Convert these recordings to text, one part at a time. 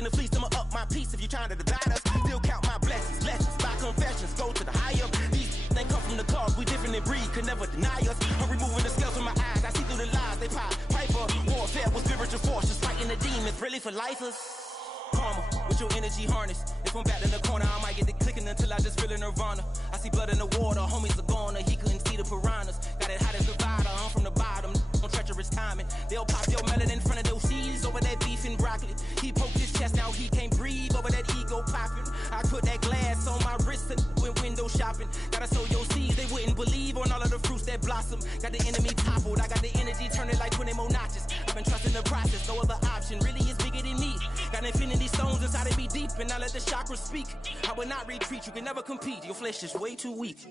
in the fleece, I'ma up my piece. If you're trying to divide us, still count my blessings. Lessons by confessions, go to the higher. These they come from the cause, we different in breed, could never deny us. I'm removing the scales from my eyes, I see through the lies they pop. Piper, warfare with spiritual forces, fighting the demons, really for lifers. Karma, with your energy harness. If I'm back in the corner, I might get the clicking until I just feel a nirvana. I see blood in the water, homies are gone, he couldn't see the piranhas. Got it hot as divider, I'm from the bottom, on treacherous timing. They'll pop your melon in front of those seeds over that beef and broccoli. He poked his chest, now he can't breathe over that ego popping. I put that glass on my wrist and went window shopping. Gotta sow your seeds, they wouldn't believe on all of the fruits that blossom. Got the enemy toppled, I got the energy turning like 20 more notches. I've been trusting the process, no other option really is bigger than me. Got infinity stones inside of me deep, and I let the chakras speak. I will not retreat, you can never compete, your flesh is way too weak.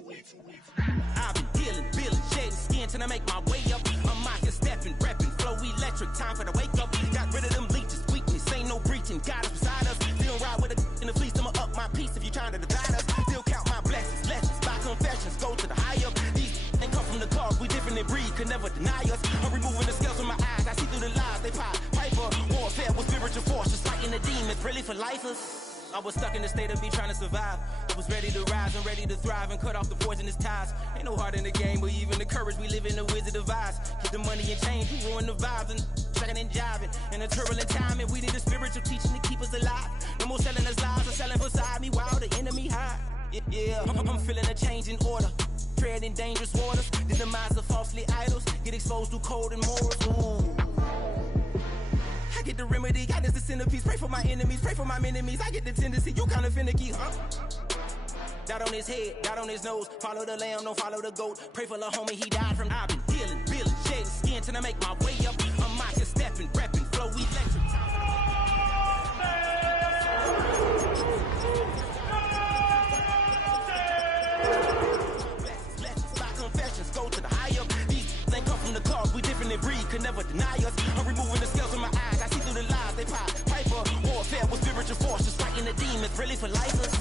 I've been healing, feeling, shedding skin till I make my way up. I'm mocking, stepping, repping, flow electric, time for the wake up. Got rid of them leeches, weakness, ain't no breaching, God is beside us. Still ride with a in the fleece, I'ma up my piece if you're trying to divide us. Still count my blessings, lessons by confessions, go to the higher. These ain't come from the cause, we different in breed, could never deny us. I'm removing the scales from my eyes, I see through the lies they pop. Piper, warfare with spiritual forces, fighting the demons, really for lifers. I was stuck in the state of me trying to survive. I was ready to rise and ready to thrive and cut off the poisonous ties. Ain't no heart in the game, but even the courage we live in the Wizard of Oz. Get the money and change, we ruin the vibes and tracking and jiving. In a turbulent time, and we need a spiritual teaching to keep us alive. No more selling us lies or selling beside me while the enemy hide. Yeah, I'm feeling a change in order. Treading dangerous waters, the demise of falsely idols. Get exposed through cold and morals. Ooh. I get the remedy, God is the centerpiece. Pray for my enemies, pray for my enemies. I get the tendency, you kinda finicky, huh? Dot on his head, dot on his nose. Follow the lamb, don't follow the goat. Pray for the homie, he died from. I've been healing, feeling, shedding skin till I make my way up. I'm mocking, stepping, repping, flow electric. Lessons by confessions, go to the higher. These ain't come from the cause, we different in breed, could never deny us. I'm removing the scales from my eyes, I see through the lies they pop. Piper, warfare with spiritual forces, fighting the demons, really for lifers.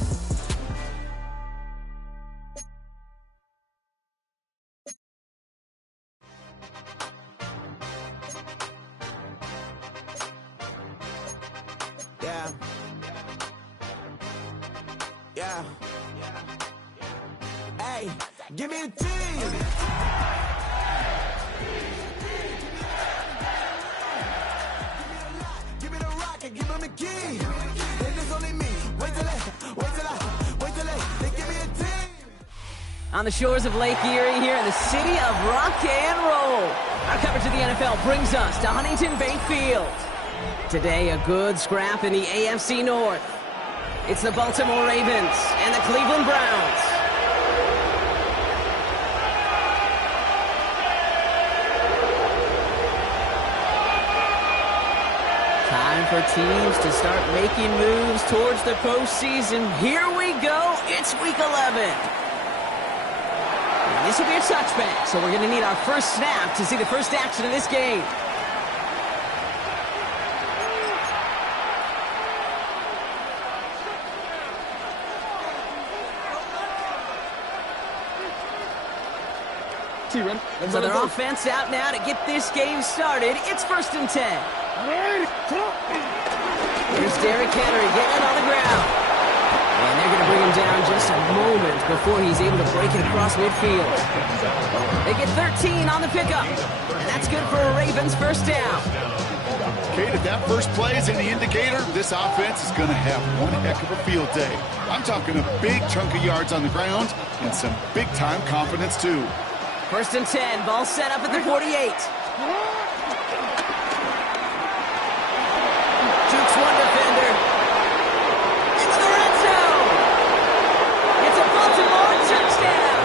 Yeah. Hey, give me a team. Give me the rock and give him the key. If it's only me, wait till they give me a team. On the shores of Lake Erie here in the city of rock and roll. Our coverage of the NFL brings us to Huntington Bank Field. Today, a good scrap in the AFC North. It's the Baltimore Ravens and the Cleveland Browns. Time for teams to start making moves towards the postseason. Here we go. It's Week 11. And this will be a touchback, so we're going to need our first snap to see the first action in this game. So their offense out now to get this game started. It's 1st and 10. Here's Derrick Henry getting it on the ground. And they're going to bring him down just a moment before he's able to break it across midfield. They get 13 on the pickup. And that's good for a Ravens first down. Kate, if that first play is any indicator, this offense is going to have one heck of a field day. I'm talking a big chunk of yards on the ground and some big-time confidence, too. 1st and 10, ball set up at the 48. Jukes one defender. Into the red zone. It's a Baltimore touchdown.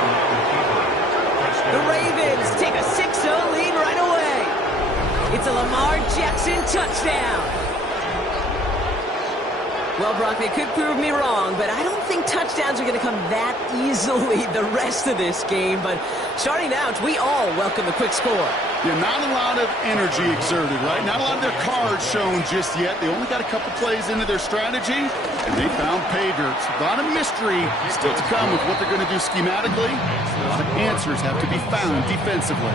The Ravens take a 6-0 lead right away. It's a Lamar Jackson touchdown. Well, Brock, they could prove me wrong, but I don't think touchdowns are going to come that easily the rest of this game. But starting out, we all welcome a quick score. Yeah, not a lot of energy exerted, right? Not a lot of their cards shown just yet. They only got a couple plays into their strategy, and they found pay dirt. A lot of mystery still to come with what they're going to do schematically. A lot of answers have to be found defensively.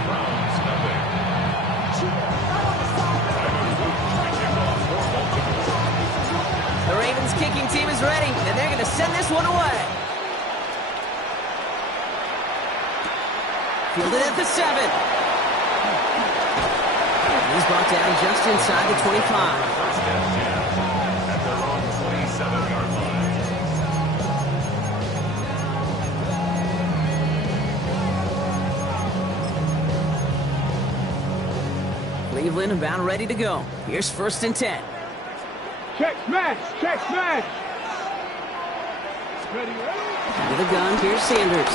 is ready, and they're going to send this one away. Fielded at the 7. He's brought down just inside the 25. First and 10 at their own 27-yard line. Cleveland about ready to go. Here's 1st and 10. Check smash! Check smash! With a gun, here's Sanders.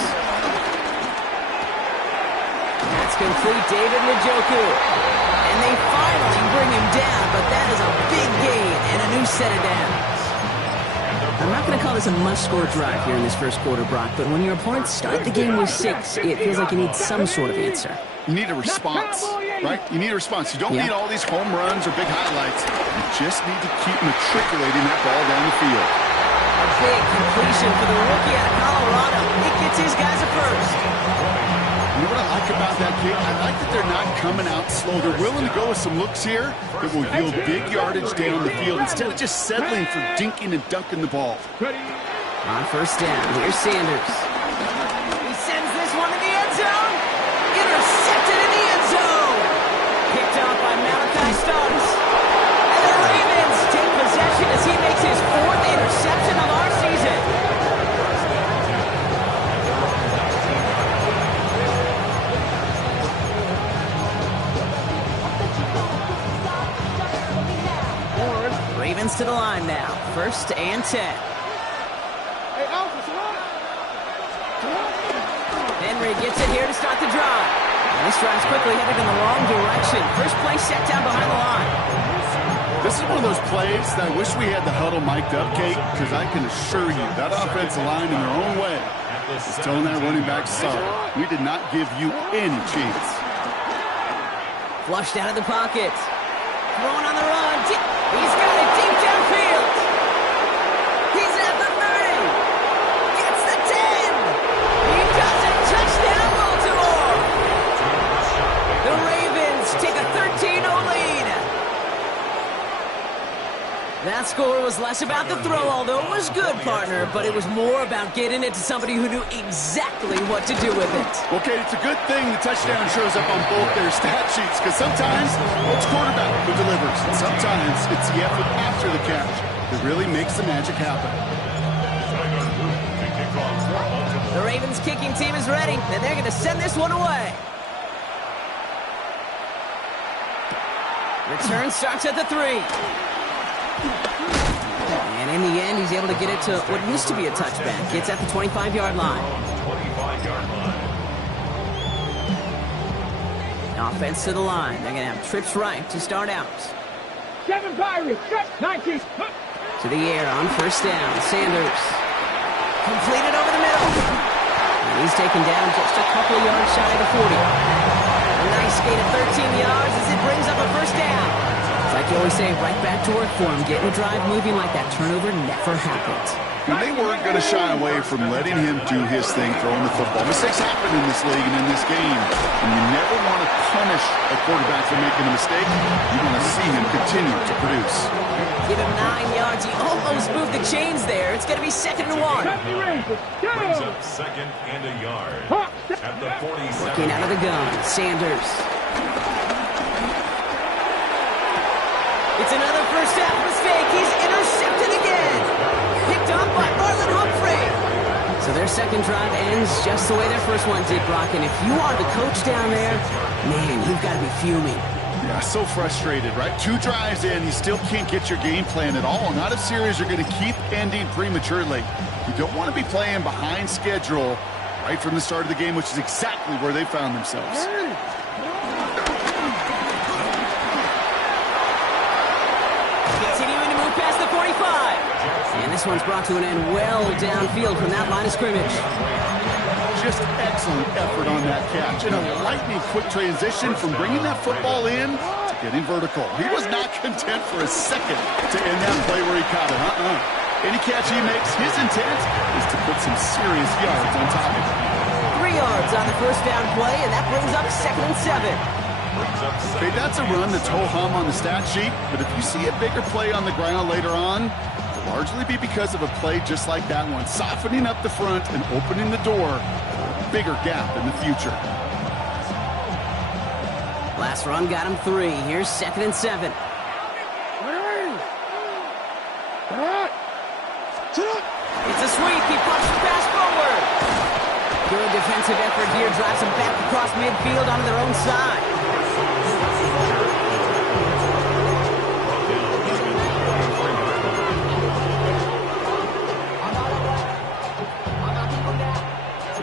That's complete, David Njoku. And they finally bring him down, but that is a big gain and a new set of downs. I'm not going to call this a must-score drive here in this first quarter, Brock, but when your opponents start the game with 6, it feels like you need some sort of answer. You need a response, right? You need a response. You don't need all these home runs or big highlights. You just need to keep matriculating that ball down the field. A big completion for the rookie out of Colorado. It gets his guys a first. You know what I like about that kid? I like that they're not coming out slow. They're willing to go with some looks here that will yield big yardage down the field instead of just settling for dinking and dunking the ball. On 1st down, here's Sanders. He sends this one to the end zone. Intercepted in the end zone. Picked off by Malachi Starks. And the Ravens take possession as he makes his 4th interception of our season. Ravens to the line now. 1st and 10. Henry gets it here to start the drive. And this drive's quickly headed in the wrong direction. First play set down behind the line. This is one of those plays that I wish we had the huddle mic'd up, Kate, because I can assure you that offensive line in their own way is telling that running back, sorry, we did not give you any chance. Flushed out of the pocket. Throwing on the run. He's got it deep downfield. He's at the 30. Gets the 10. He does it. Touchdown, Baltimore. The Ravens take a 13-0 lead. That score was less about the throw, although it was good, partner, but it was more about getting it to somebody who knew exactly what to do with it. Okay, it's a good thing the touchdown shows up on both their stat sheets, because sometimes it's quarterback who delivers, and sometimes it's the effort after the catch that really makes the magic happen. The Ravens kicking team is ready, and they're going to send this one away. Return starts at the 3. And in the end, he's able to get it to what used to be a touchback. Gets at the 25-yard line. 25-yard line. Offense to the line. They're going to have trips right to start out. 7 Pirates, 19. To the air on 1st down. Sanders. Completed over the middle. And he's taken down just a couple of yards shy of the 40. A nice gain of 13 yards as it brings up a 1st down. Like you always say, right back to work for him. Getting the drive moving like that turnover never happened. And they weren't going to shy away from letting him do his thing, throwing the football. Mistakes happen in this league and in this game. And you never want to punish a quarterback for making a mistake. You want to see him continue to produce. Give him 9 yards. He almost moved the chains there. It's going to be 2nd and 1. Brings up 2nd and a yard. At the 47. Working out of the gun. Sanders. It's another first half mistake. He's intercepted again. Picked up by Marlon Humphrey. So their second drive ends just the way their first one did, Brock. And if you are the coach down there, man, you've got to be fuming. Yeah, so frustrated, right? 2 drives in, you still can't get your game plan at all. Not a series you're going to keep ending prematurely. You don't want to be playing behind schedule right from the start of the game, which is exactly where they found themselves. Continuing to move past the 45. And this one's brought to an end well downfield from that line of scrimmage. Just excellent effort on that catch. And a lightning-quick transition from bringing that football in to getting vertical. He was not content for a second to end that play where he caught it. Any catch he makes, his intent is to put some serious yards on top of it. 3 yards on the first down play, and that brings up 2nd and 7. Okay, that's a run that's ho-hum on the stat sheet, but if you see a bigger play on the ground later on, largely be because of a play just like that one, softening up the front and opening the door for a bigger gap in the future. Last run got him 3. Here's 2nd and 7. It's a sweep. He pops the pass forward. Good defensive effort here. Drives them back across midfield onto their own side.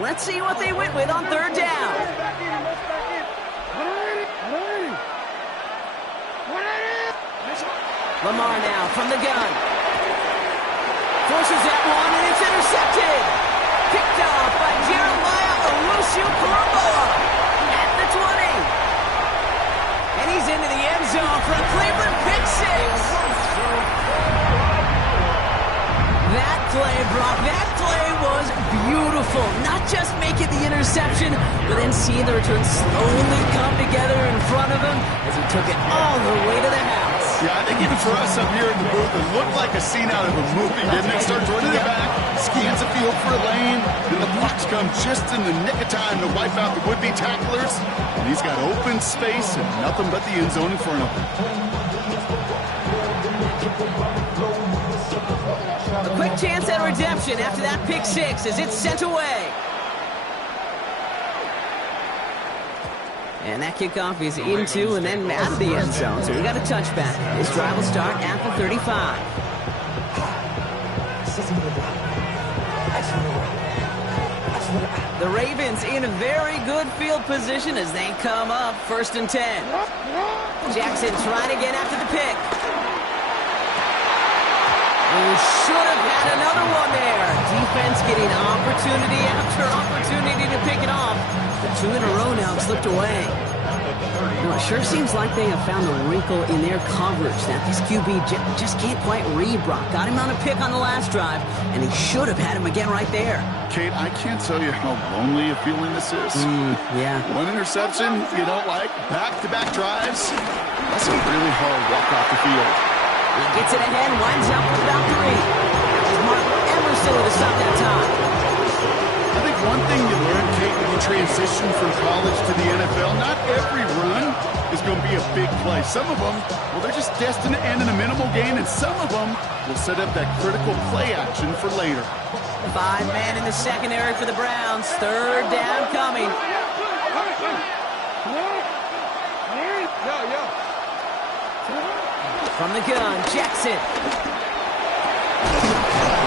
Let's see what they went with on 3rd down. Lamar now from the gun. Forces that one, and it's intercepted. Picked off by Jeremiah Owusu-Koramoah at the 20. And he's into the end zone for a Cleveland pick 6. That play, Brock, that play was beautiful. Not just making the interception, but then seeing the return slowly come together in front of him as he took it all the way to the house. Yeah, I think even for us up here in the booth, it looked like a scene out of a movie, didn't it? Starts running it back, scans the field for a lane, then the blocks come just in the nick of time to wipe out the would-be tacklers. And he's got open space and nothing but the end zone in front of him. A quick chance at redemption after that pick 6 as it's sent away. And that kickoff is into and then out of the end zone. So we got a touchback. This drive will start at the 35. The Ravens in a very good field position as they come up 1st and 10. Jackson trying again after the pick. Who should have had another one there. Defense getting opportunity after opportunity to pick it off. The 2 in a row now have slipped away. No, it sure seems like they have found a wrinkle in their coverage that this QB just can't quite read Brock. Got him on a pick on the last drive, and he should have had him again right there. Kate, I can't tell you how lonely a feeling this is. Yeah. One interception, you don't like back-to-back drives. That's a really hard walk off the field. He gets it ahead, winds up with about 3. Martin Emerson with a stop that time. I think one thing you learn, Kate, when you transition from college to the NFL, not every run is going to be a big play. Some of them, well, they're just destined to end in a minimal gain, and some of them will set up that critical play action for later. 5-man in the secondary for the Browns. 3rd down coming. From the gun, Jackson.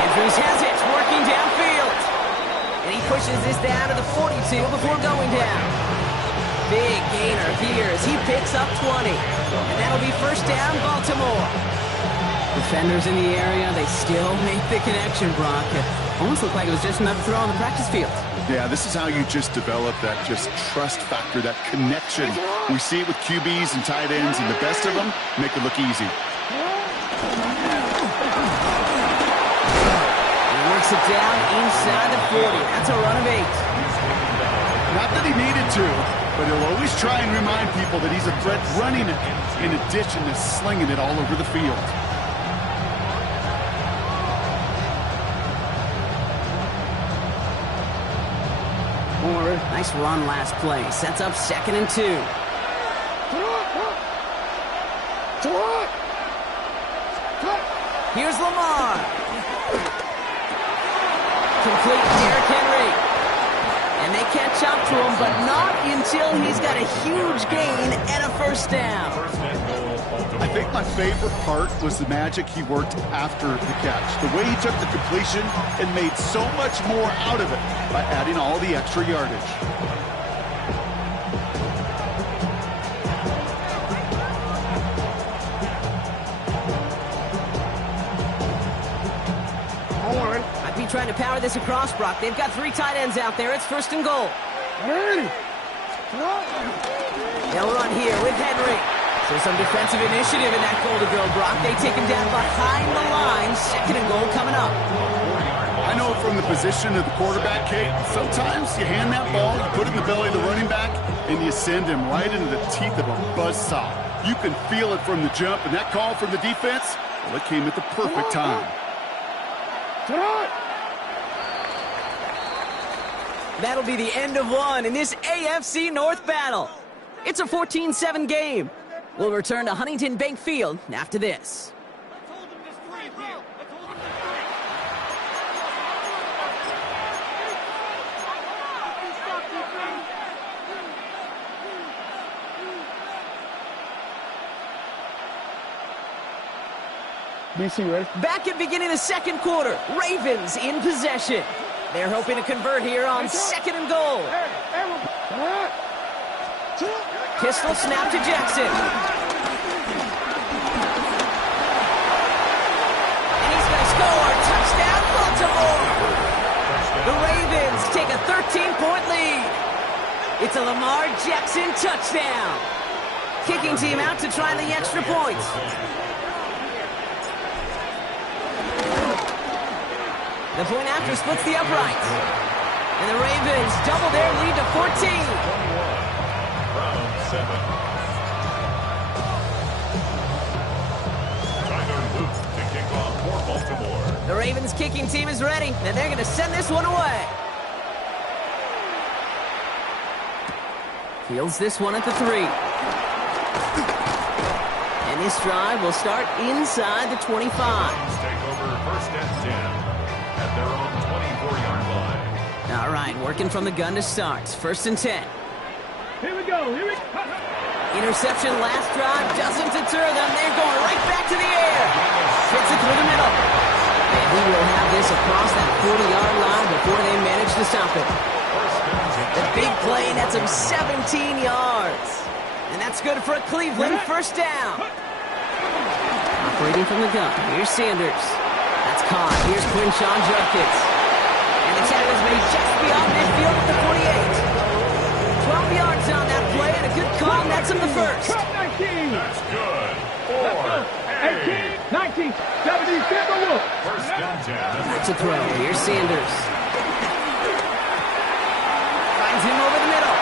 Andrews has it, working downfield. And he pushes this down to the 42 before going down. Big gainer here as he picks up 20. And that'll be 1st down, Baltimore. Defenders in the area, they still make the connection, Brock. It almost looked like it was just another throw on the practice field. Yeah, this is how you just develop that just trust factor, that connection. We see it with QBs and tight ends, and the best of them make it look easy. He works it down inside the 40. That's a run of 8. Not that he needed to, but he'll always try and remind people that he's a threat running it, in addition to slinging it all over the field. Nice run last play. Sets up 2nd and 2. Here's Lamar. Complete Derrick Henry. And they catch up to him, but not until he's got a huge gain and a 1st down. I think my favorite part was the magic he worked after the catch. The way he took the completion and made so much more out of it by adding all the extra yardage. I'd be trying to power this across, Brock. They've got 3 tight ends out there. It's 1st and goal. They'll run here with Henry. So some defensive initiative in that goal to go, Brock. They take him down behind the line. 2nd and goal coming up. I know from the position of the quarterback, Kate, sometimes you hand that ball, you put it in the belly of the running back, and you send him right into the teeth of a buzzsaw. You can feel it from the jump, and that call from the defense, well, it came at the perfect time. That'll be the end of one in this AFC North battle. It's a 14-7 game. We'll return to Huntington Bank Field after this. Back at beginning of the second quarter, Ravens in possession. They're hoping to convert here on 2nd and goal. Pistol snap to Jackson. And he's going to score. Touchdown, Baltimore. The Ravens take a 13-point lead. It's a Lamar Jackson touchdown. Kicking team out to try the extra points. The point after splits the uprights. And the Ravens double their lead to 14. Round 7. Tyler Luke to kick off for Baltimore. The Ravens kicking team is ready, and they're going to send this one away. Fields this one at the 3. And this drive will start inside the 25. Take over 1st and 10. At their own 24-yard line. All right, working from the gun to start. 1st and 10. Here we go. Interception last drive doesn't deter them. They're going right back to the air. Hits it through the middle. And he will have this across that 40-yard line before they manage to stop it. The big play nets him 17 yards. And that's good for a Cleveland 1st down. Operating from the gun. Here's Sanders. That's caught. Here's Quinshawn Judkins. And the tackle is made just beyond midfield at the 48. 12 yards on that play, and a good call nets him the 1st. That's good. 18, 19, 70, Tampa Wolf. 1st and 10. That's a throw. Here's Sanders. Finds him over the middle.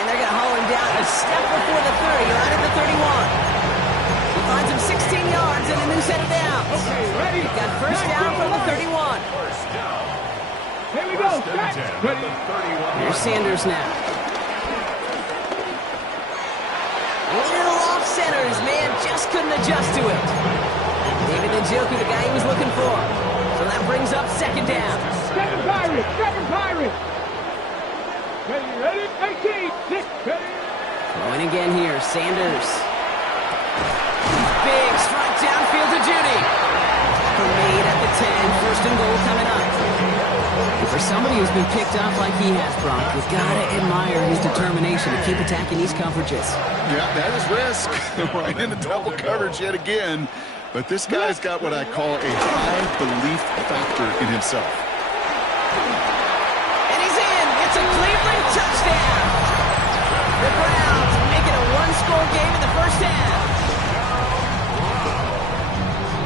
And they're going to haul him down a step before the 30, right at the 31. Finds him 16 yards and a new set of downs. Okay, ready? He's got 1st down from the 31. 1st down. Here we go. 1st and 10. At the 31. Here's Sanders now. A little off center. His man just couldn't adjust to it. David Njoku, the guy he was looking for. So that brings up 2nd down. 7 Pirates. Ready? 18, 6, ready? Going again here. Sanders. Big strike downfield to Judy. Made at the 10. 1st and goal coming up. And for somebody who's been picked off like he has, Brock, you've got to admire his determination to keep attacking these coverages. Yeah, that is risk. Right into double coverage yet again. But this guy's got what I call a high belief factor in himself. And he's in. It's a Cleveland touchdown. The Browns make it a one-score game in the 1st half.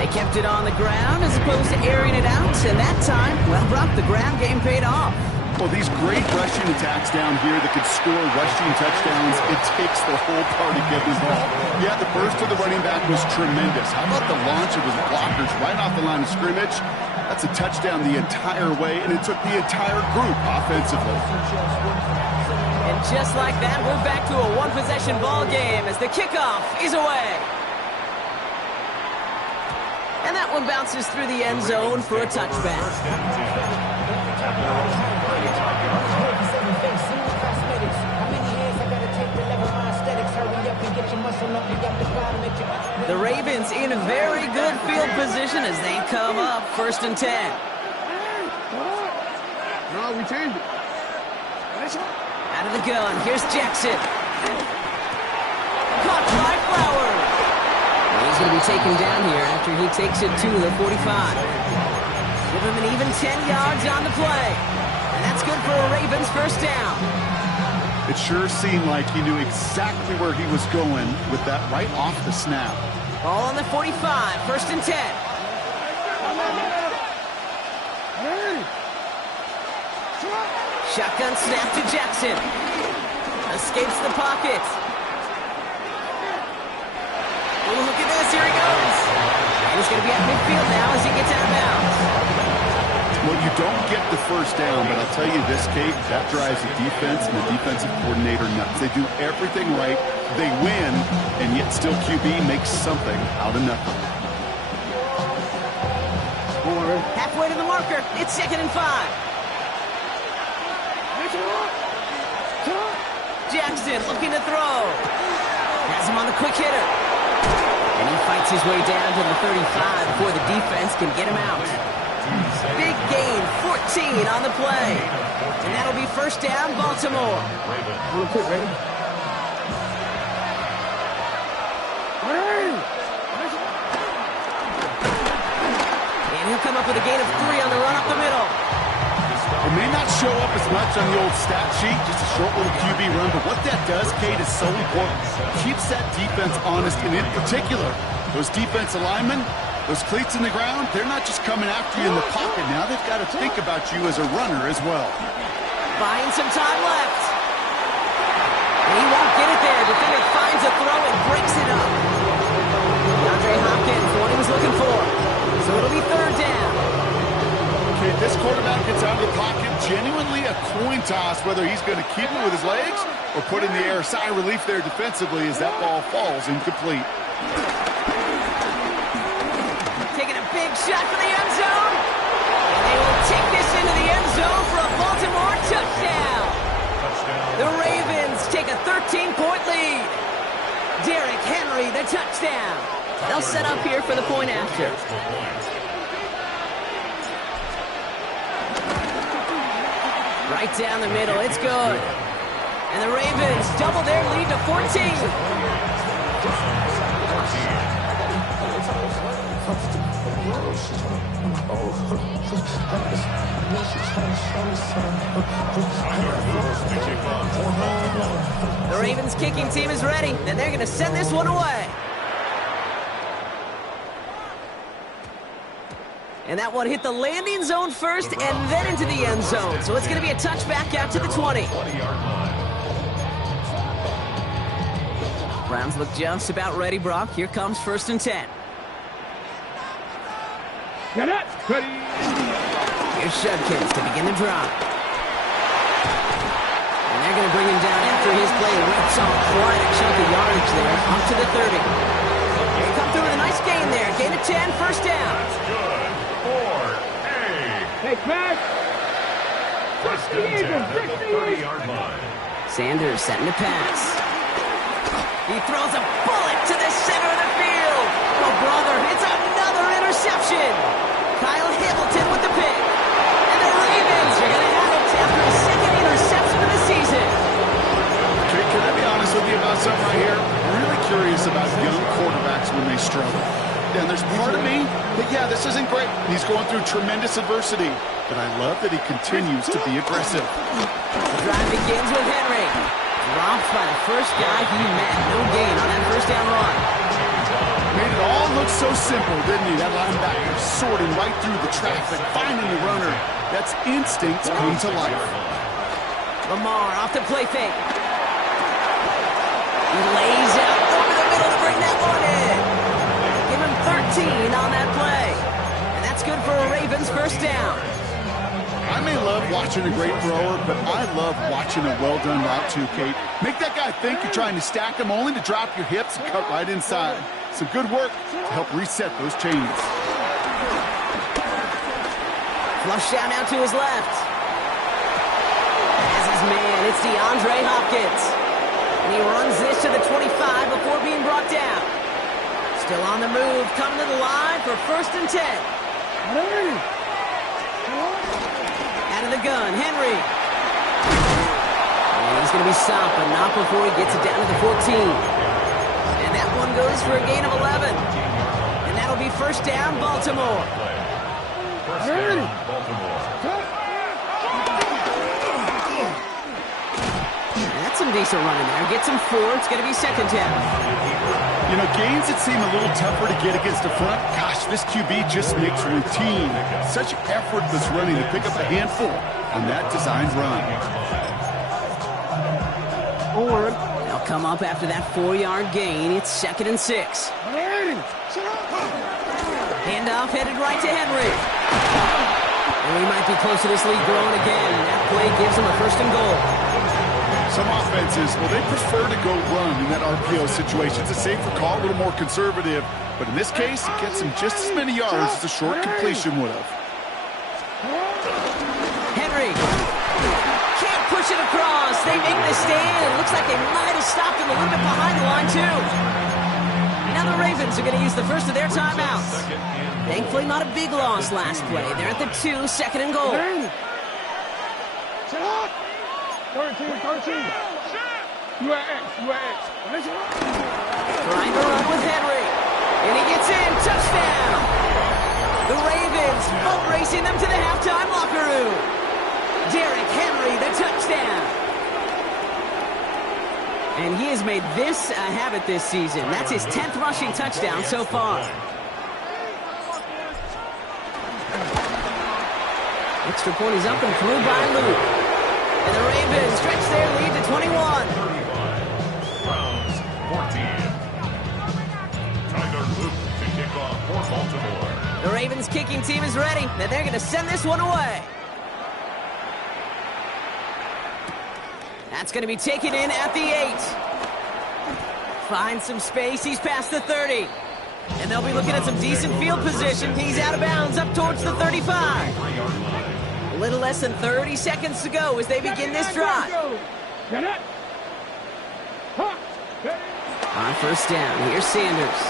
They kept it on the ground as opposed to airing it out, and that time, well, Brock, the ground game paid off. Well, these great rushing attacks down here that could score rushing touchdowns, it takes the whole party to get involved. Yeah, the burst of the running back was tremendous. How about the launch of his blockers right off the line of scrimmage? That's a touchdown the entire way, and it took the entire group offensively. And just like that, we're back to a one-possession ball game as the kickoff is away. And that one bounces through the end zone for a touchback. The Ravens in a very good field position as they come up 1st and 10. No, we changed it. Out of the gun, here's Jackson. Caught by Flowers. He's going to be taken down here after he takes it to the 45. Give him an even 10 yards on the play. And that's good for a Ravens 1st down. It sure seemed like he knew exactly where he was going with that right off the snap. Ball on the 45, 1st and 10. Shotgun snap to Jackson. Escapes the pocket. Oh, look at this, here he goes. And he's going to be at midfield now as he gets out of bounds. Well, you don't get the first down, but I'll tell you this, Kate, that drives the defense and the defensive coordinator nuts. They do everything right, they win, and yet still QB makes something out of nothing. Halfway to the marker. It's 2nd and 5. Jackson looking to throw. Has him on the quick hitter. And he fights his way down to the 35 before the defense can get him out. Big gain, 14 on the play. And that'll be first down, Baltimore. And he'll come up with a gain of 3 on the run up the middle. It may not show up as much on the old stat sheet, just a short little QB run, but what that does, Kate, is so important. Keeps that defense honest, and in particular, those defensive linemen, those cleats in the ground, they're not just coming after you in the pocket. Now they've got to think about you as a runner as well. Buying some time left. And he won't get it there. Defender finds a throw and breaks it up. DeAndre Hopkins, the one he was looking for. So it'll be 3rd down. Okay, this quarterback gets out of the pocket, genuinely a coin toss, whether he's going to keep it with his legs or put in the air. Sigh of relief there defensively as that ball falls incomplete. Taking a big shot for the end zone. And they will take this into the end zone for a Baltimore touchdown. The Ravens take a 13-point lead. Derrick Henry, the touchdown. They'll set up here for the point after. Right down the middle, it's good. And the Ravens double their lead to 14. The Ravens kicking team is ready, and they're going to send this one away. And that one hit the landing zone first and then into the end zone. So it's going to be a touchback out to the 20. Browns look just about ready, Brock. Here comes 1st and 10. Here's Shudkins to begin the drive. And they're going to bring him down after his play. Rips off quite a chunk of yardage there. Up to the 30. They come through with a nice gain there. Gain of 10, 1st down. Hey, Craig. 1st and 10 at the 30-yard line. Sanders setting to pass. He throws a bullet to the center of the field. Oh, brother, it's another interception. Kyle Hamilton with the pick. And the Ravens are going to have it after a 2nd interception of the season. Okay, can I be honest with you about something right here? I'm really curious about young quarterbacks when they struggle. And there's part of me that, yeah, this isn't great. He's going through tremendous adversity. But I love that he continues to be aggressive. The drive begins with Henry. Dropped by the first guy he met. No gain on that 1st down run. Made it all look so simple, didn't he? That linebacker sorting right through the traffic, finding the runner. That's instincts come to life. Lamar off the play fake. He lays out over the middle to bring that one in. Give him 13 on that play. And that's good for a Ravens 1st down. I may love watching a great thrower, but I love watching a well-done route too, Kate. Make that guy think you're trying to stack him, only to drop your hips and cut right inside. Some good work to help reset those chains. Flush down out to his left. As his man, it's DeAndre Hopkins. And he runs this to the 25 before being brought down. Still on the move, coming to the line for 1st and 10. Out of the gun, Henry. And he's going to be stopped, but not before he gets it down to the 14. And that one goes for a gain of 11. And that'll be 1st down, Baltimore. 1st down, Baltimore. And that's some decent running there. Gets him 4. It's going to be 2nd down. You know, gains that seem a little tougher to get against the front, gosh, this QB just makes routine. Such effortless running to pick up a handful on that designed run. They'll come up after that 4-yard gain. It's 2nd and 6. Handoff headed right to Henry. And we might be close to this lead growing again. That play gives them a 1st and goal. Some offenses, well, they prefer to go run in that RPO situation. It's a safer call, a little more conservative. But in this case, it gets them just as many yards as a short completion would have. Henry can't push it across. They make the stand. It looks like they might have stopped him a little bit behind the line, too. Now the Ravens are going to use the first of their timeouts. Thankfully, not a big loss last play. They're at the 2, 2nd and goal. 13. You are X. Trying to run with Henry. And he gets in. Touchdown. The Ravens boat racing them to the halftime locker room. Derrick Henry, the touchdown. And he has made this a habit this season. That's his 10th rushing touchdown so far. Extra point is up and through by Luke. And the Ravens stretch their lead to 21. 35. Browns 14. Tyler Luke to kick off for Baltimore. The Ravens kicking team is ready, and they're going to send this one away. That's going to be taken in at the 8. Finds some space. He's past the 30. And they'll be looking at some decent field position. He's out of bounds up towards the 35. A little less than 30 seconds to go as they begin this drive. On 1st down, here's Sanders.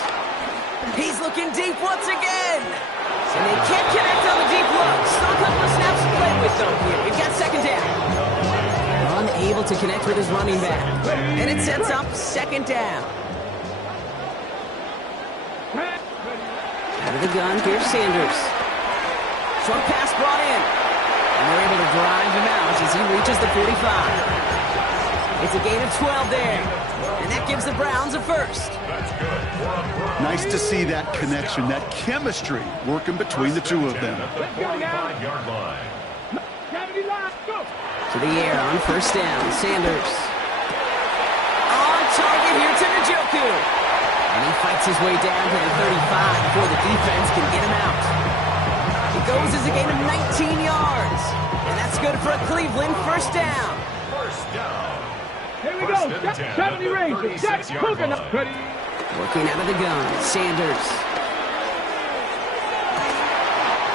He's looking deep once again. And they can't connect on the deep look. Still a couple of snaps to play with, though, here. We've got 2nd down. Unable to connect with his running back. And it sets up 2nd down. Out of the gun, here's Sanders. Short pass brought in. And they're able to drive him out as he reaches the 45. It's a gain of 12 there. And that gives the Browns a 1st. Nice to see that connection, that chemistry working between the two of them. To the air on 1st down, Sanders. On target here to Njoku. And he fights his way down to the 35 before the defense can get him out. It goes as a gain of 19 yards. And that's good for a Cleveland 1st down. Here we go. 70 range. That's cooking up. Working out of the gun, Sanders.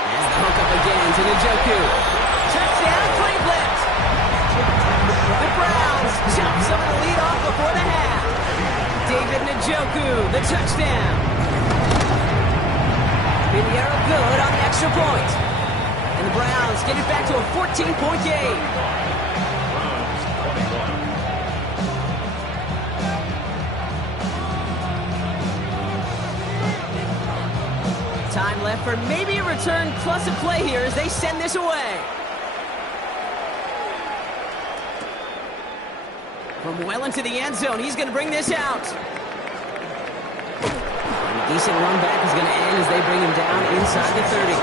Has the hook up again to Njoku. Touchdown, Cleveland. The Browns chop some of the lead off before the half. David Njoku, the touchdown. Pinheiro good on the extra point. And the Browns get it back to a 14-point game. Time left for maybe a return plus a play here as they send this away. From well into the end zone, he's going to bring this out. And a decent run back is going to end as they bring him down inside the 30.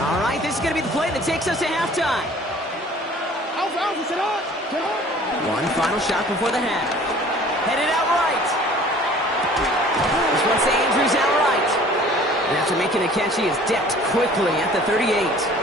All right, this is going to be the play that takes us to halftime. One final shot before the half. Headed out right. This one's to Andrews out right. And after making a catch, he is decked quickly at the 38.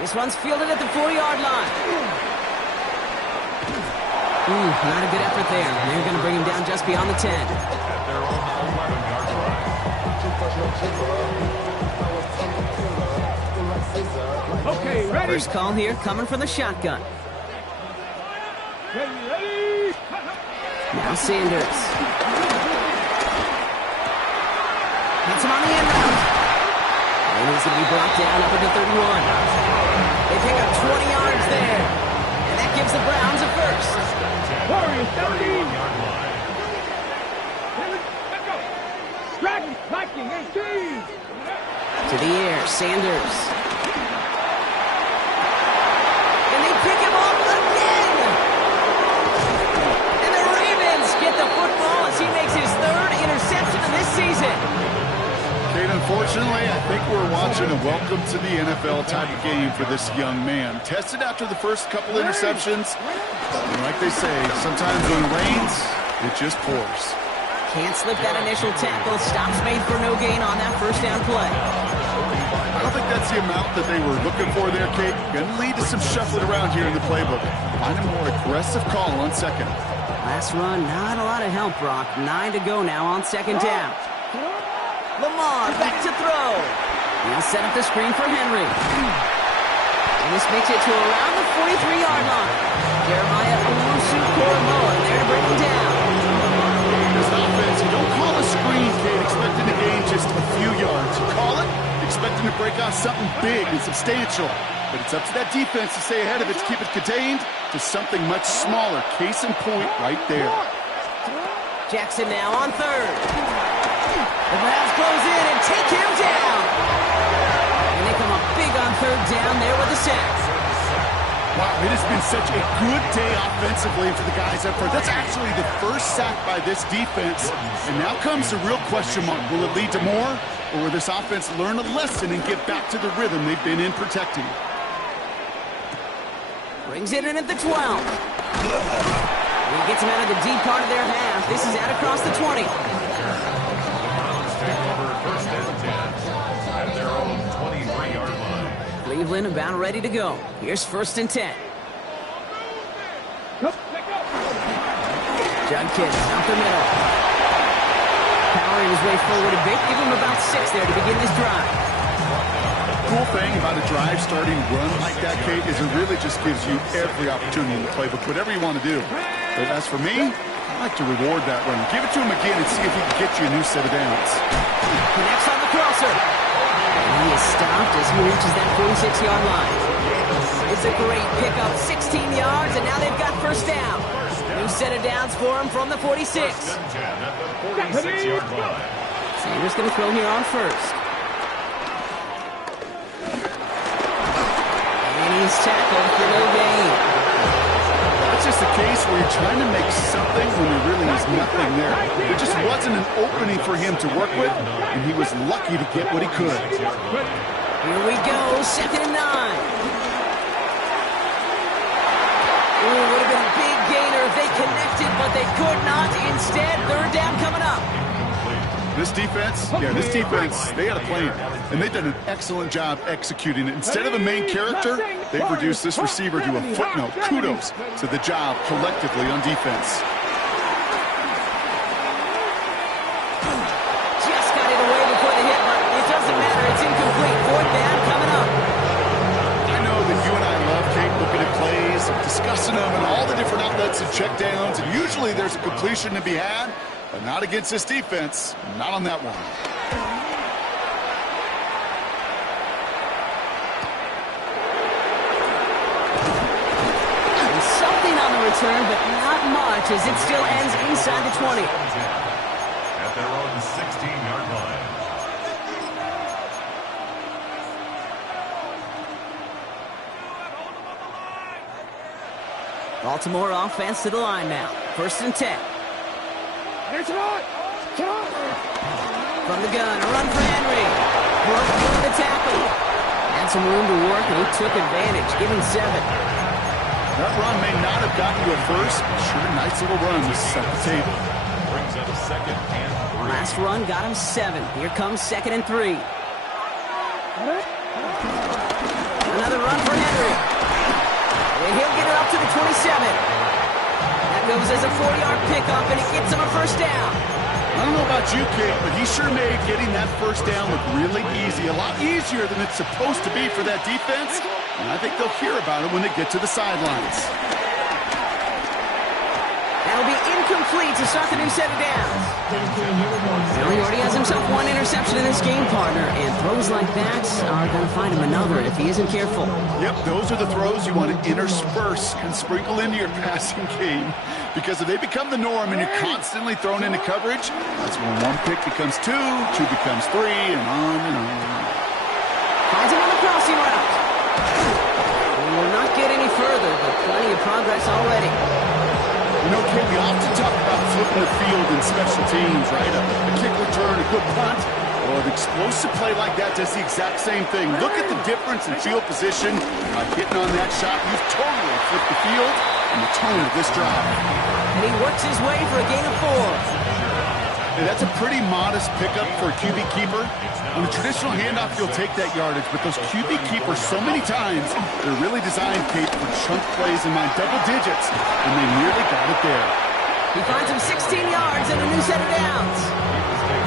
This one's fielded at the 4-yard line. Not a good effort there. They're going to bring him down just beyond the 10. Okay, ready? First call here coming from the shotgun. Ready? Now Sanders. Hits him on the end route. And he's going to be brought down up at the 31. They pick up 20 yards there. And that gives the Browns a 1st. Warriors, 17. Let's go. Dragon, Viking, 18. To the air, Sanders. Unfortunately, I think we're watching a welcome to the NFL type of game for this young man. Tested after the first couple interceptions. And like they say, sometimes when it rains, it just pours. Can't slip that initial tackle. Stops made for no gain on that first down play. I don't think that's the amount that they were looking for there, Kate. Going to lead to some shuffling around here in the playbook. Find a more aggressive call on second. Last run, not a lot of help, Brock. 9 to go now on second down. Lamar back to throw. He'll set up the screen for Henry. And this makes it to around the 43-yard line. Jeremiah Owusu-Koramoah there to bring him down. This offense, you don't call a screen, Kate, expecting to gain just a few yards. You call it, expecting to break off something big and substantial. But it's up to that defense to stay ahead of it, to keep it contained to something much smaller. Case in point right there. Jackson now on third. The Browns close in and take him down. And they come up big on third down there with the sack. Wow, it has been such a good day offensively for the guys up front. That's actually the first sack by this defense. And now comes the real question mark. Will it lead to more? Or will this offense learn a lesson and get back to the rhythm they've been in protecting? Brings it in at the 12. He gets him out of the deep part of their half. This is out across the 20. Take over first and 10 at their own 23-yard line. Cleveland about ready to go. Here's first and 10. Judkins out the middle. Powering his way forward a bit. Give him about 6 there to begin this drive. Cool thing about a drive starting run like that, Kate, is it really just gives you every opportunity in the playbook, whatever you want to do. But as for me, I like to reward that run. Give it to him again and see if he can get you a new set of downs. Connects on the crosser. And he is stopped as he reaches that 46-yard line. It's a great pickup, 16 yards, and now they've got first down. New set of downs for him from the 46. First and 10 at the 46-yard line. Sanders going to throw here on first. And he's tackled for no gain. That's just a case where you're trying to make something when there really is nothing there. There just wasn't an opening for him to work with, and he was lucky to get what he could. Here we go, second and 9. Ooh, would have been a big gainer if they connected, but they could not. Instead, third down coming up. This defense, they had a plan, and they've done an excellent job executing it. Instead of a main character, they've reduced this receiver to a footnote. Kudos to the job collectively on defense. Just got it away before the hit, but it doesn't matter. It's incomplete. Fourth down coming up. I know that you and I love, Kate, looking at plays, discussing them, and all the different outlets and checkdowns, and usually there's a completion to be had. But not against this defense. Not on that one. And something on the return, but not much, as it still ends inside the 20. At their own 16-yard line. Baltimore offense to the line now. First and 10. From the gun, a run for Henry. Broke through the tackle. Had some room to work, and he took advantage, giving 7. That run may not have gotten you a first, but sure, nice little run to set the table. Brings up second and 3. Last run got him 7. Here comes second and 3. Another run for Henry. And he'll get it up to the 27. That goes as a 4-yard pickup, and it gets him a first down. I don't know about you, Kate, but he sure made getting that first down look really easy. A lot easier than it's supposed to be for that defense. And I think they'll hear about it when they get to the sidelines. That'll be incomplete to start the new set of downs. Well, he already has himself 1 interception in this game, partner, and throws like that are going to find him another if he isn't careful. Yep, those are the throws you want to intersperse and sprinkle into your passing game. Because if they become the norm and you're constantly thrown into coverage, that's when 1 pick becomes 2, 2 becomes 3, and on and on. Finds him on the crossing route. We will not get any further, but plenty of progress already. You know, Kate, we often talk about flipping the field in special teams, right? A kick return, a good punt. Well, an explosive play like that does the exact same thing. Look at the difference in field position. By getting on that shot, you've totally flipped the field and the tone of this drive. And he works his way for a gain of 4. And that's a pretty modest pickup for a QB keeper. On a traditional handoff, you'll take that yardage, but those QB keepers, so many times, they're really designed, Kate, for chunk plays in my double digits, and they nearly got it there. He finds him 16 yards and a new set of downs.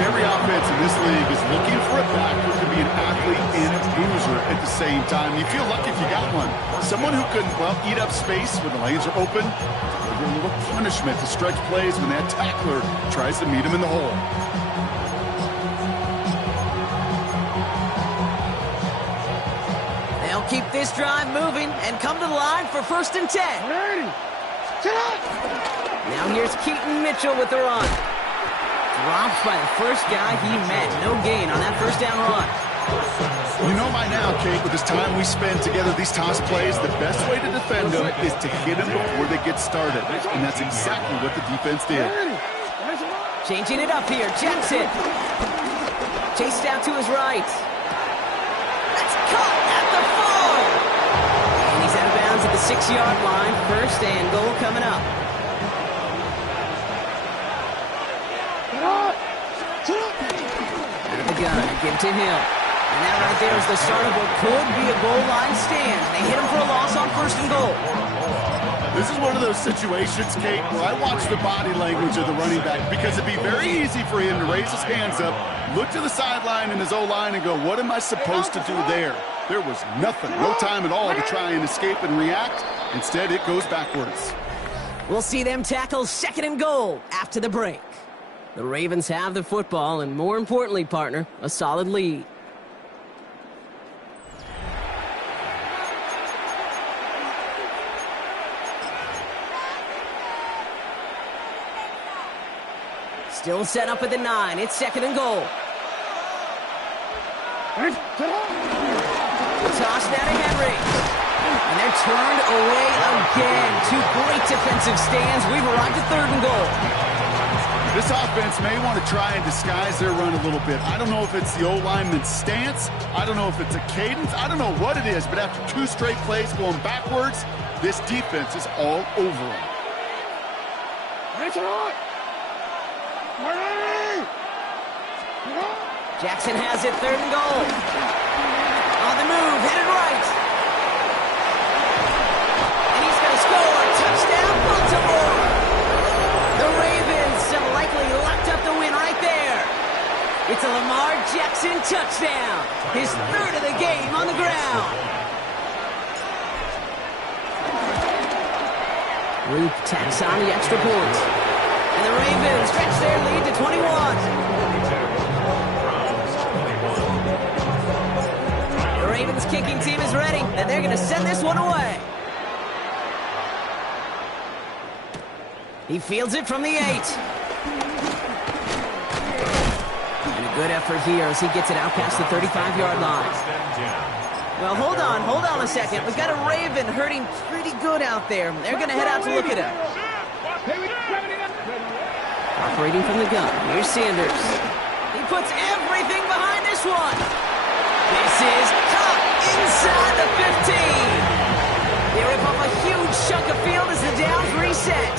Every offense in this league is looking for a back who can be an athlete and a bruiser at the same time. You feel lucky if you got one. Someone who can, well, eat up space when the lanes are open, deliver a little punishment to stretch plays when that tackler tries to meet him in the hole. They'll keep this drive moving and come to the line for 1st and 10. Now here's Keaton Mitchell with the run. Dropped by the first guy he met. No gain on that 1st down run. You know by now, Kate, with this time we spend together, these toss plays, the best way to defend them is to hit them before they get started. And that's exactly what the defense did. Changing it up here. Jackson. Chased out to his right. That's caught at the 4. And he's out of bounds at the 6-yard line. 1st and goal coming up. Out of the gun. Give to him. And that right there is the start of what could be a goal line stand. They hit him for a loss on 1st and goal. This is one of those situations, Kate, where I watch the body language of the running back because it'd be very easy for him to raise his hands up, look to the sideline in his O-line and go, what am I supposed to do there? There was nothing, no time at all to try and escape and react. Instead, it goes backwards. We'll see them tackle 2nd and goal after the break. The Ravens have the football and, more importantly, partner, a solid lead. Still set up at the 9. It's 2nd and goal. Toss now to Henry. And they're turned away again. 2 great defensive stands. We've arrived at 3rd and goal. This offense may want to try and disguise their run a little bit. I don't know if it's the O-lineman's stance. I don't know if it's a cadence. I don't know what it is, but after 2 straight plays going backwards, this defense is all over them. Jackson has it, 3rd and goal. On the move, headed right. And he's going to score. Touchdown, Baltimore. The Ravens have likely locked up the win right there. It's a Lamar Jackson touchdown. His 3rd of the game on the ground. Luke tacks on the extra point. And the Ravens stretch their lead to 21. The Ravens kicking team is ready, and they're going to send this one away. He fields it from the 8. And a good effort here as he gets it out past the 35-yard line. Well, hold on a second. We've got a Raven hurting pretty good out there. They're going to head out to look at him. Operating from the gun. Here's Sanders. He puts everything behind this one. This is caught inside the 15. They rip off a huge chunk of field as the downs reset.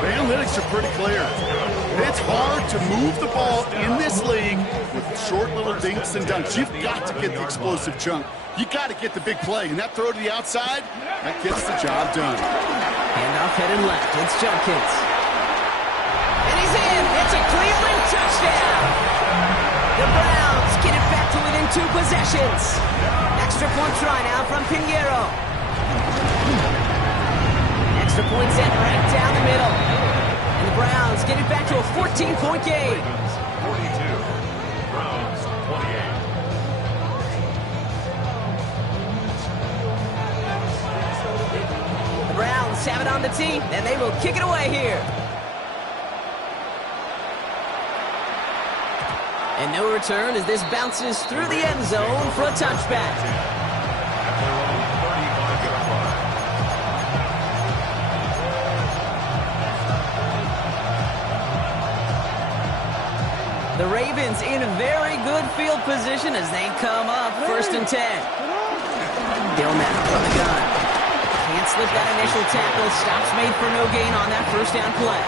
The analytics are pretty clear. It's hard to move the ball in this league with short little dinks and dunks. You've got to get the explosive chunk. You got to get the big play. And that throw to the outside, that gets the job done. Handoff headed left. It's Junkins. And he's in. It's a Cleveland touchdown. The Browns get it back to within 2 possessions. Extra point try now from Pinheiro. Extra point sent right down the middle. And the Browns get it back to a 14-point game. 42. Browns 28. The Browns have it on the tee, and they will kick it away here. And no return as this bounces through the end zone for a touchback. The Ravens defense in very good field position as they come up 1st and 10. Dillman from the gun. Can't slip that initial tackle. Stops made for no gain on that 1st down play.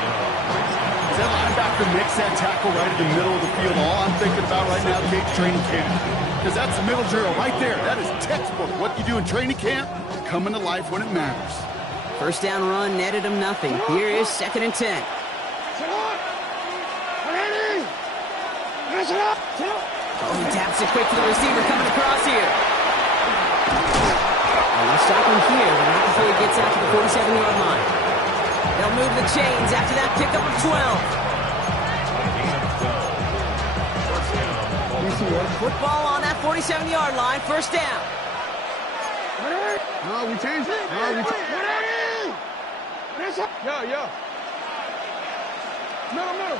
That linebacker makes that tackle right in the middle of the field. All I'm thinking about right now, Kate, training camp. Because that's the middle drill right there. That is textbook. What you do in training camp, coming to life when it matters. 1st down run netted him nothing. Here is 2nd and 10. Oh, he taps it quick to the receiver coming across here. They'll stop him here, but not before he gets out to the 47-yard line. They'll move the chains after that pickup of 12. Football on that 47-yard line, 1st down. No, we changed it. Yo. Middle.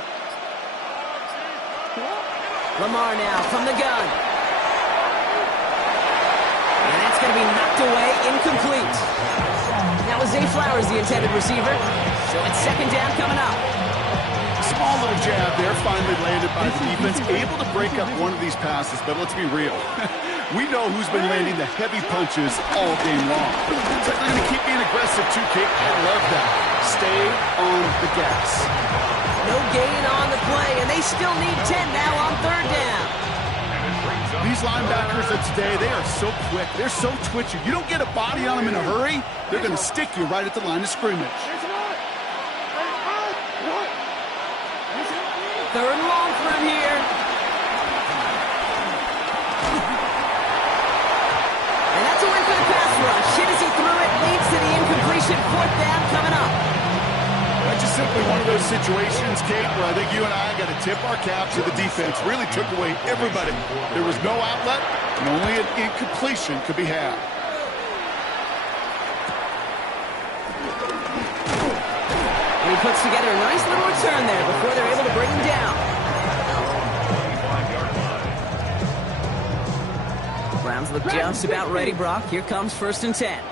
Lamar now from the gun. And that's going to be knocked away, incomplete. That was Zay Flowers, the intended receiver. So it's 2nd down coming up. Small little jab there, finally landed by the defense. Able to break up one of these passes, but let's be real. We know who's been landing the heavy punches all game long. So they're going to keep being aggressive too, Kate. I love that. Stay on the gas. No gain on the play, and they still need 10 now on 3rd down. These linebackers of today, they are so quick. They're so twitchy. You don't get a body on them in a hurry, they're going to stick you right at the line of scrimmage. 3rd and long for him here. And that's a win for the pass rush. Hit as he threw it, leads to the incompletion. 4th down coming up. That's just simply one of those situations, Kate, where I think you and I got to tip our caps to the defense. Really took away everybody. There was no outlet, and only an incompletion could be had. And he puts together a nice little return there before they're able to bring him down. Browns look just about ready, Brock. Here comes 1st and 10.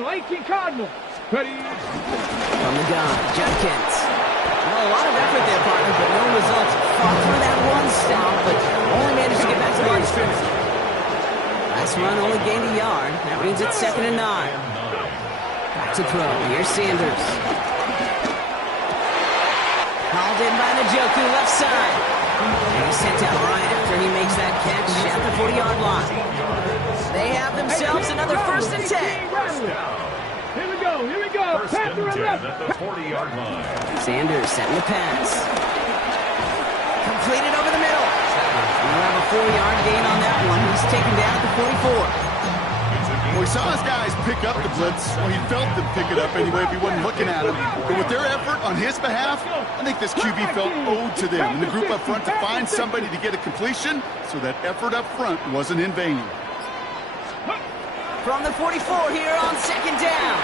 18 Cardinal. Ready. From the gun, Judkins. Well, a lot of effort there, partner, but no results. Fought through that one stop, but only managed to get back to the line of scrimmage. Last run only gained a yard. That means it's 2nd and 9. Back to throw. Here's Sanders. Called in by Njoku, left side. And he's sent out right after he makes that catch at the 40-yard line. They have themselves another 1st and 10. Here we go. 1st and 10 at the 40-yard line. Sanders setting the pass. Completed over the middle. We'll have a 4-yard gain on that one. He's taken down at the 44. Well, we saw his guys pick up the blitz. Well, he felt them pick it up anyway if he wasn't looking at him. But with their effort on his behalf, I think this QB felt owed to them and the group up front to find somebody to get a completion, so that effort up front wasn't in vain. From the 44 here on 2nd down.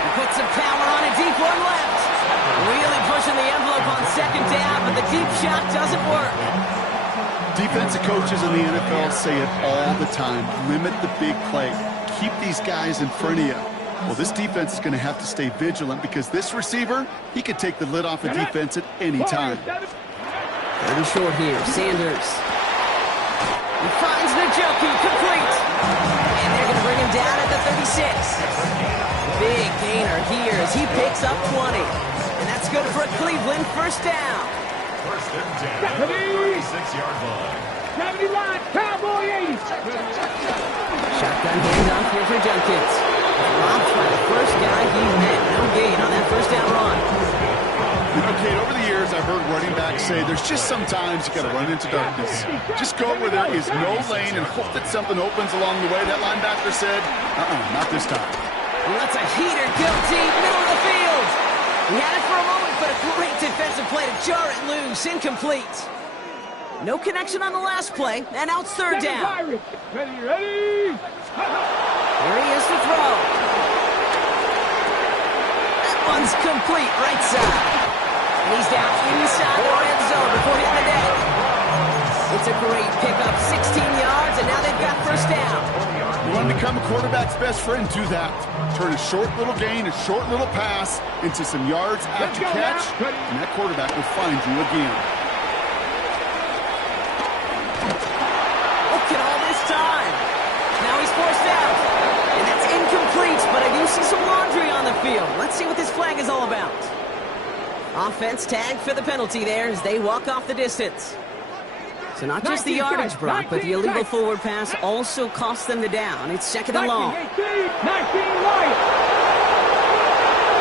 He puts some power on a deep one left. Really pushing the envelope on 2nd down, but the deep shot doesn't work. Defensive coaches in the NFL say it all the time. Limit the big play. Keep these guys in front of you. Well, this defense is going to have to stay vigilant because this receiver, he could take the lid off a defense at any time. 3rd and short here. Sanders. He finds Njoku, complete. And they're going to bring him down at the 36. Big gainer here as he picks up 20. And that's good for a Cleveland 1st down. 1st and 10 at the 36-yard line. 70 line, Cowboy 80. Shotgun handoff here for Judkins. Dropped by the first guy he met. No gain on that 1st down run. You know, Kate, over the years, I've heard running backs say there's just sometimes you got to run into darkness. Just go where there is no lane and hope that something opens along the way. That linebacker said, not this time. Well, that's a heater, go deep, middle of the field. He had it for a moment, but a great defensive play to jar it loose. Incomplete. No connection on the last play, and now it's 3rd down. Ready. Here he is to throw. That one's complete, right side. And he's down inside the red zone before hitting the net. It's a great pickup, 16 yards, and now they've got 1st down. Well, want to become a quarterback's best friend? Do that. Turn a short little gain, a short little pass into some yards after catch, and that quarterback will find you again. Look at all this time. Now he's forced out. And that's incomplete, but I do see some laundry on the field. Let's see what this flag is all about. Offense tagged for the penalty there as they walk off the distance. So not just the yardage, Brock, but the illegal forward pass also cost them the down. It's second and long. 19 right.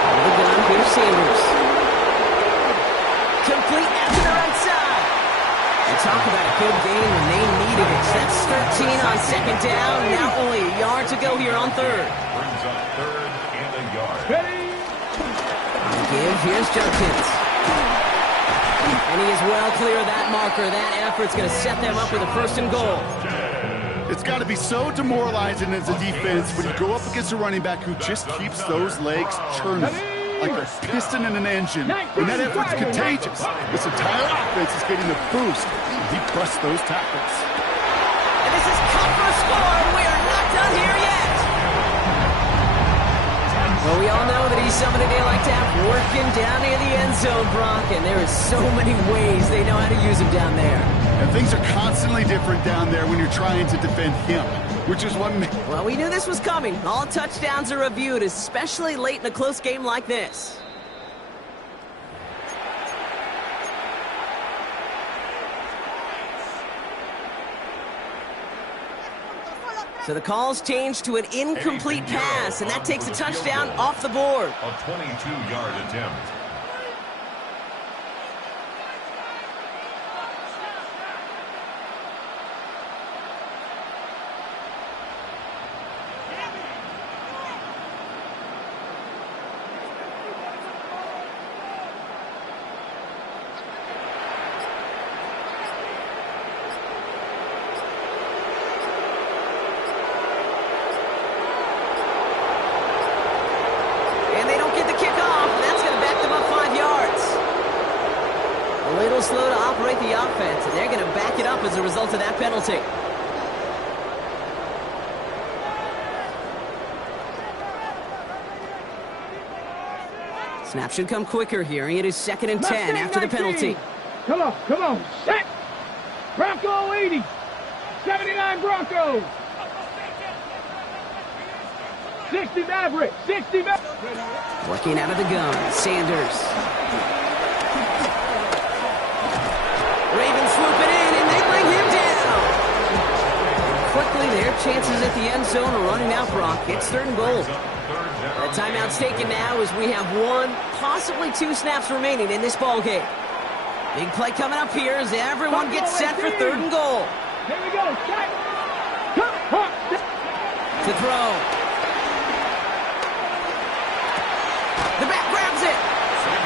Out of the gun, here's Sanders. Complete out to the right side. And talk about a good game when they needed it. That's 13 on second down. Now only a yard to go here on third. Brings up third and a yard. Ready? On the give, here's Judkins. And he is well clear of that marker. That effort's going to set them up with a first and goal. It's got to be so demoralizing as a defense when you go up against a running back who just keeps those legs churning like a piston in an engine. And that effort's contagious. This entire offense is getting a boost. He busts those tackles. And this is cut for a score. We are not done here yet. Well, we all know that he's somebody they like to have working down near the end zone, Brock, and there is so many ways they know how to use him down there. And things are constantly different down there when you're trying to defend him, which is what... Well, we knew this was coming. All touchdowns are reviewed, especially late in a close game like this. So the call's changed to an incomplete pass, and that takes a touchdown off the board. A 22-yard attempt. Slow to operate the offense, and they're going to back it up as a result of that penalty. Snap should come quicker here. It is second and 10 after the penalty. Come on, set. Bronco 80, 79 Broncos. 60 Maverick, 60 Maverick. Working out of the gun, Sanders. Ravens swoop it in, and they bring him down. Quickly, their chances at the end zone are running out, Brock. It's third and goal. The timeout's taken now as we have one, possibly two snaps remaining in this ball game. Big play coming up here as everyone gets set for third and goal. Here we go, set. To throw. The back grabs it.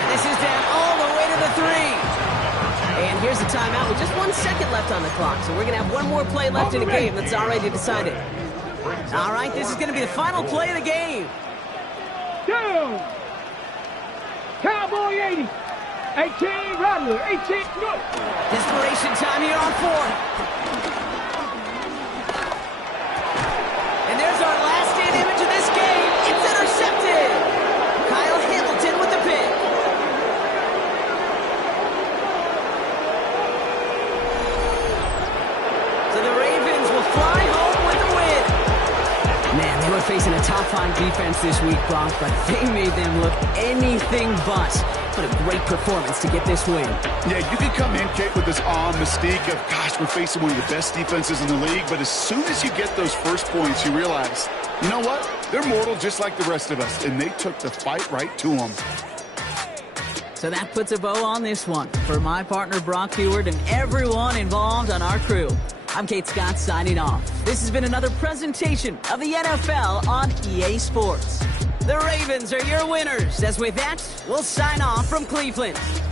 And this is down all the way to the 3. And here's the timeout with just 1 second left on the clock. So we're going to have one more play left in the game that's already decided. All right, this is going to be the final play of the game. Down. Cowboy 80. 18, Rattler, 18, good. Desperation time here on fourth. And there's our last stand image of this game. It's intercepted. Kyle Hamilton with the pick. So the Ravens will fly home with the win. Man, they were facing a top-5 defense this week, Brock, but they made them look anything but. What a great performance to get this win. Yeah, you can come in, Kate, with this mystique of, gosh, we're facing one of the best defenses in the league, but as soon as you get those first points, you realize, you know what? They're mortal just like the rest of us, and they took the fight right to them. So that puts a bow on this one. For my partner, Brock Heward, and everyone involved on our crew, I'm Kate Scott signing off. This has been another presentation of the NFL on EA Sports. The Ravens are your winners. As with that, we'll sign off from Cleveland.